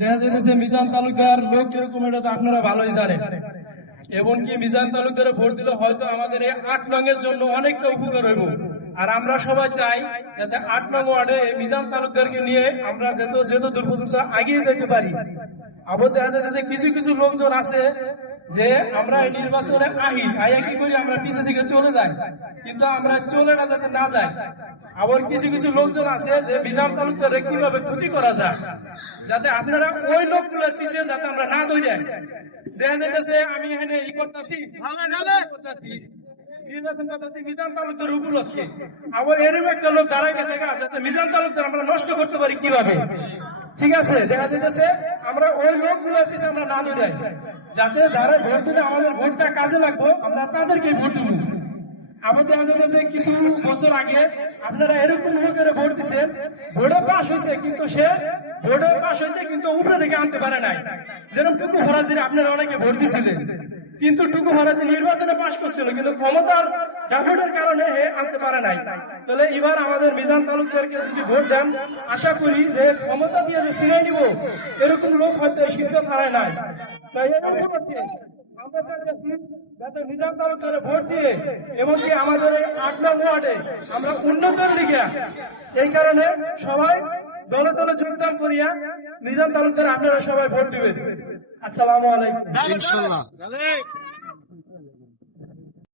দেখা যাচ্ছে মিজান তালুকদার লোক কিরকম এটা তো আপনারা ভালোই জানেন। এমনকি মিজান তালুকদারে ভোট দিলে হয়তো আমাদের এই 8 নং-এর জন্য অনেকটা উপকার হইব। আর আমরা সবাই চাই যাতে 8 নং ওয়ার্ডে মিজান তালুকদারকে নিয়ে আমরা যেহেতু দূর পর্যন্ত এগিয়ে যেতে পারি। আবার দেখা যাচ্ছে কিছু কিছু লোকজন আছে যে আমরা এই নির্বাচনে আইয়া কি করি, আমরা পিছিয়ে থেকে চলে যাই, কিন্তু আমরা চলে যাতে না যাই। আবার কিছু কিছু লোকজন আছে যে মিজান তালুকদারের কিভাবে ক্ষতি করা যায়, যাতে আপনারা ওই লোকগুলোর পিছিয়ে যাতে আমরা না দৌড়াই। দেখা যাইতেছে আমি এখানে ই করতেছি নির্বাচন করতেছি মিজান তালুকদারের উপলক্ষে, আবার এরকম একটা লোক দাঁড়াই গেছে যাতে মিজান তালুকদার আমরা নষ্ট করতে পারি কিভাবে। ঠিক আছে, দেখা যাইতেছে আমরা ওই লোকগুলোর পিছিয়ে আমরা না দৌড়াই, যাতে যারা ভোট দিলে আমাদের ভোটটা কাজে লাগবো আমরা তাদেরকে ভোট দিব। আবার দেখা যাচ্ছে কিছু বছর আগে আপনারা এরকম লোকের ভোট দিচ্ছেন, ভোটে পাশ হয়েছে কিন্তু সে ভোটে পাশ হয়েছে কিন্তু উপরে থেকে আনতে পারে নাই। যেরকম টুকু ফরাজির আপনারা অনেকে ভোট দিচ্ছিলেন, কিন্তু টুকু ফরাজি নির্বাচনে পাশ করছিল কিন্তু ক্ষমতার দাপটের কারণে আনতে পারে নাই। তাহলে এবার আমাদের মিজান তালুকদারকে যদি ভোট দেন, আশা করি যে ক্ষমতা দিয়ে যে ছিনাই নিব এরকম লোক হয়তো সিদ্ধ থানায় নাই। তাই আমরা যাতে মিজান তালুকদারে ভোট দিয়ে এমনকি আমাদের এই 8 নং ওয়ার্ডে আমরা উন্নতির লিগে এই কারণে সবাই দলে দলে যোগদান করিয়া মিজান তালুকদারে আপনারা সবাই ভোট দিবেন। আসসালামু আলাইকুম। ইনশাআল্লাহ।